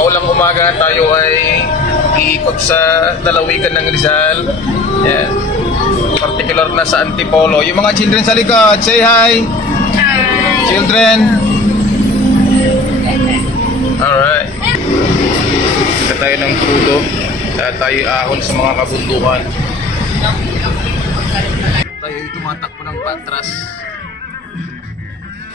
maulang umaga tayo ay iikot sa lalawigan ng Rizal. Yan. Particular na sa Antipolo. Yung mga children sa likod, say hi! Hi! Children! Alright. Ito tayo ng crudo. Tayo ahon sa mga kabundukan. Tayo tumatakbo ng patras.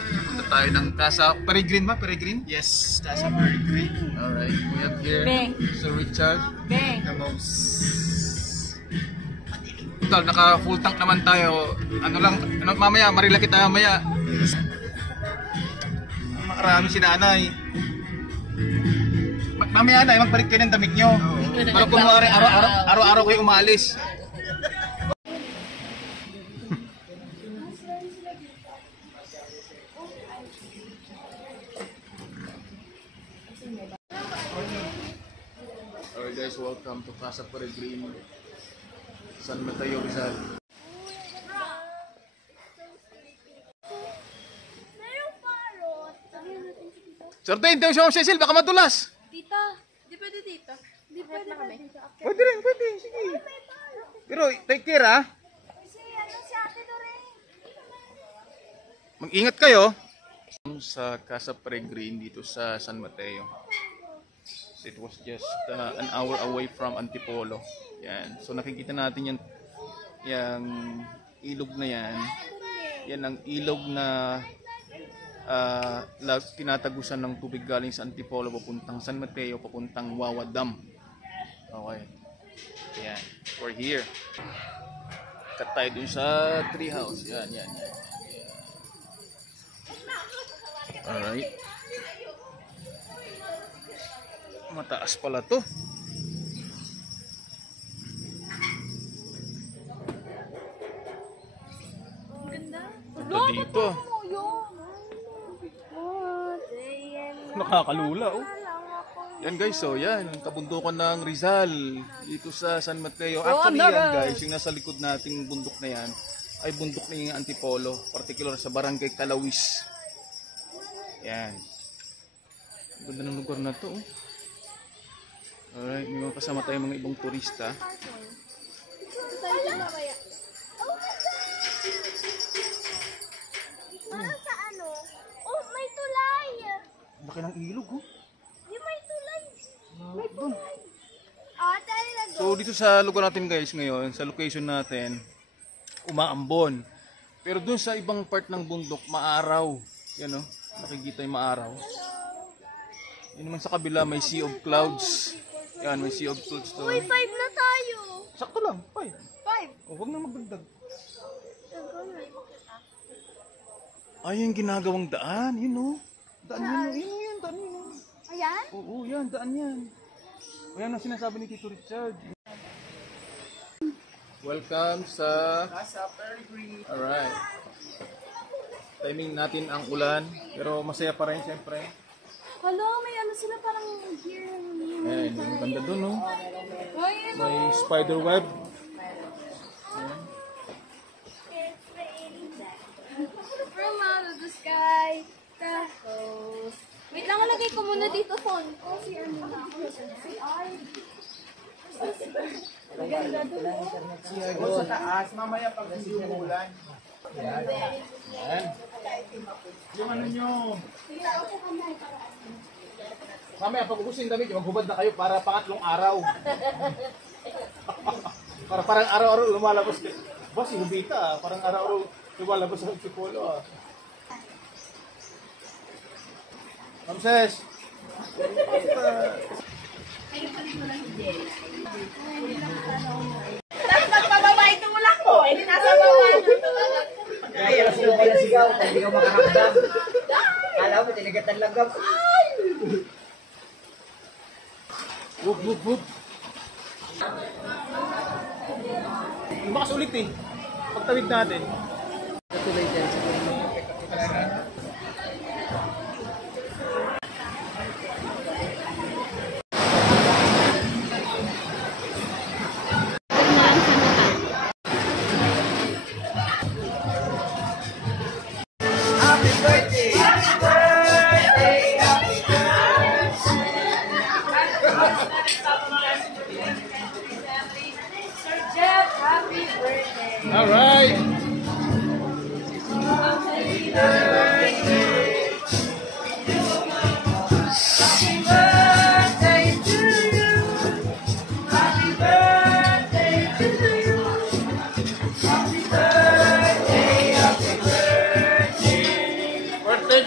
Punta tayo ng Casa Peregrine ba? Peregrine? Yes, Casa Peregrine. Alright, we have here Sir Richard. The most. Ito, naka full tank naman tayo. Ano lang, mamaya, marilaki tayo mamaya. Makarami si nanay. Mamaya na, magbalik kayo ng damit nyo. Para kunwari, araw-araw kayo umalis. Alright guys, welcome to Casa Peregrine, San Mateo, Rizal. Sortain, tayo siya Cecil, baka madulas. Dito, di pwede dito. Di pwede dito. Pwede rin, pwede, sige. Pero take care ha. Kasi ano si ate Doreen. Mag-ingat kayo. Sa Casa Peregrine dito sa San Mateo. So it was just an hour away from Antipolo. Yan. So nakikita natin yung ilog na yan. Yan ang ilog na tinatagusan ng tubig galing sa Antipolo papuntang San Mateo, papuntang Wawa Dam. Okay. Yan. We're here. Kat tayo dun sa treehouse. Yan. Alright. Mataas pala to. Ganda. Ganda dito. Nakakalula oh. Yan guys, so yan, kabundukan ng Rizal dito sa San Mateo. Actually yan guys, yung nasa likod nating bundok na yan ay bundok ng Antipolo, particular sa Barangay Calawis. Yan. Ganda ng lugar na to. Alright, may mga kasama tayong mga ibang turista. Sa ano? Oh, may tulay. Laki ng ilog oh. Di may tulay. May Doon. tulay. Ah, tayo na. So dito sa lugar natin guys ngayon, sa location natin, umaambon. Pero dun sa ibang part ng bundok, maaraw. Yan oh, nakikita yung maaraw. Yan naman sa kabila, may sea of clouds. Yan, may sea of clouds doon. Uy, 5 na tayo. Sakto lang, 5. 5. Oh, huwag na magdagdag. Ay, yung ginagawang daan, yun oh. Daan yun oh, yun, daan yun oh. Ayan? Oo, yan, daan yan. O yan ang sinasabi ni Tito Richard. Welcome sa Casa Peregrine. Alright. Timing natin ang ulan, pero masaya pa rin siyempre. Hello, may ano sila parang here. Ayan, yung ganda dun oh. Ay, May spider web. from out of the sky, tapos. Wait lang, lagay ko muna dito phone. Oh, si ano na ako. Si I. Go sa taas, mamaya pag hindi umulan. Ayan. Yung ano nyo. Mamaya pag ubusin damit, maghubad na kayo para pangatlong araw. Parang araw-araw lumalabas. Boss, si Hubita, parang araw-araw lumalabas sa Antipolo ah. Ramses! Tapos nagpababa ito ulak mo. Hindi nasa baba. Kaya sigaw ka na sigaw, hindi ka makakamdam. Kala mo, tinagatan lang gam. Whoop, whoop, whoop. Lumakas ulit eh. Pagtawid natin. Natuloy dyan sa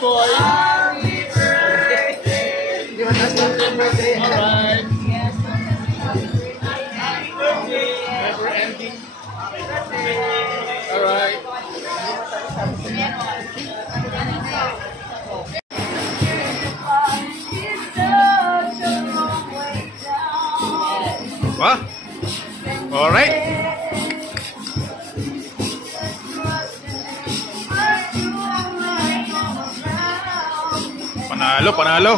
boy. Di ba taas ng birthday? Alright. Never ending. Alright. What? Alright. Panalo, panalo.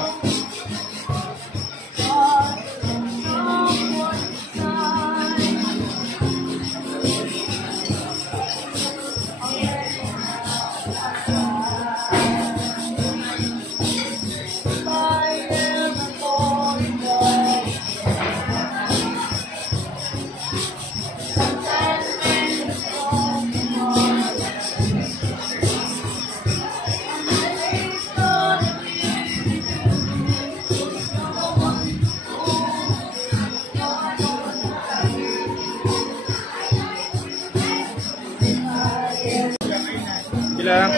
Ilang?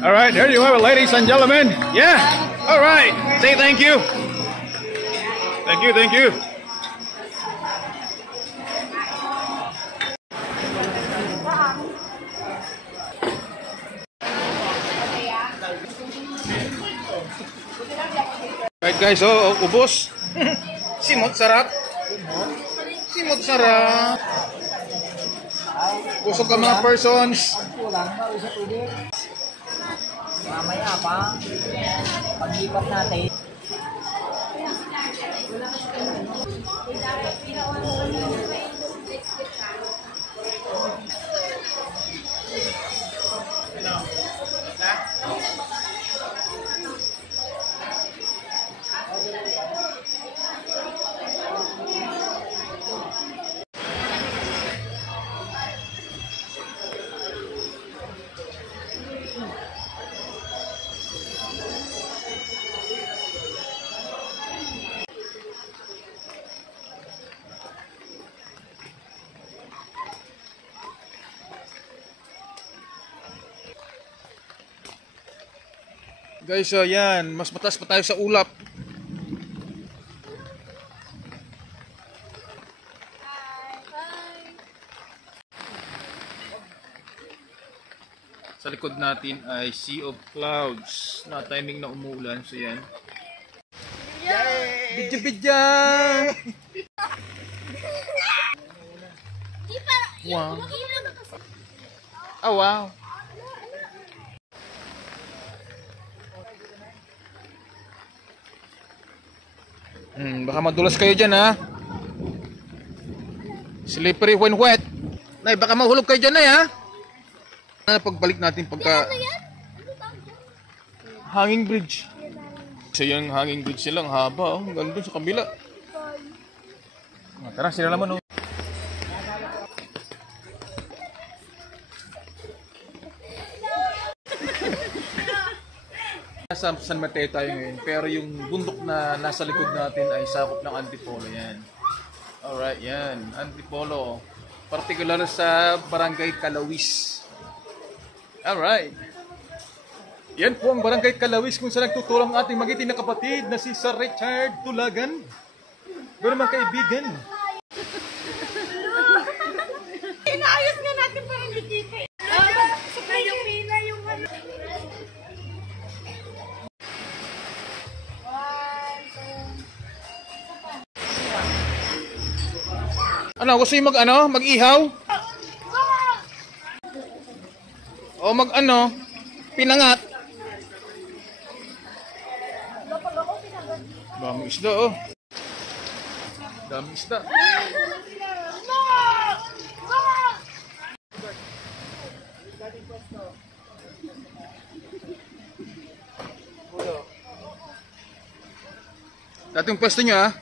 All right, here you have it, ladies and gentlemen. Yeah. All right. Say thank you. Thank you, thank you. Right guys, oh, ubos. Simot sarap. Simot sarap. Busog ka mga persons. Kulang ba? Isa tubig. Mamaya pa. Pag-ipat natin. Guys, yan, mas mataas pa tayo sa ulap. Sa likod natin ay Sea of Clouds na timing na umuulan, so yan. Bidya-bidya! Wow. Oh, wow. Baka madulas kayo dyan, ha? Slippery when wet. Nay, baka mahulog kayo dyan, ha? Pagbalik natin pagka... Hanging bridge. So yung hanging bridge silang haba, oh. Ganda sa kabila. Tara, sila naman, oh. Sa San Mateo tayo ngayon, pero yung bundok na nasa likod natin ay sakop ng Antipolo, yan. Alright, yan, Antipolo. Particular sa Barangay Calawis. Alright. Yan po ang Barangay Calawis kung saan nagtutulong ating magiting na kapatid na si Sir Richard Tulagan. Pero mga kaibigan. Inaayos nga natin para hindi kita. Sabay yung pila yung ano. Ano, gusto yung mag-ihaw? O mag-ano, pinangat. Daming isda, oh. Daming isda. Dating pwesto nyo, ah.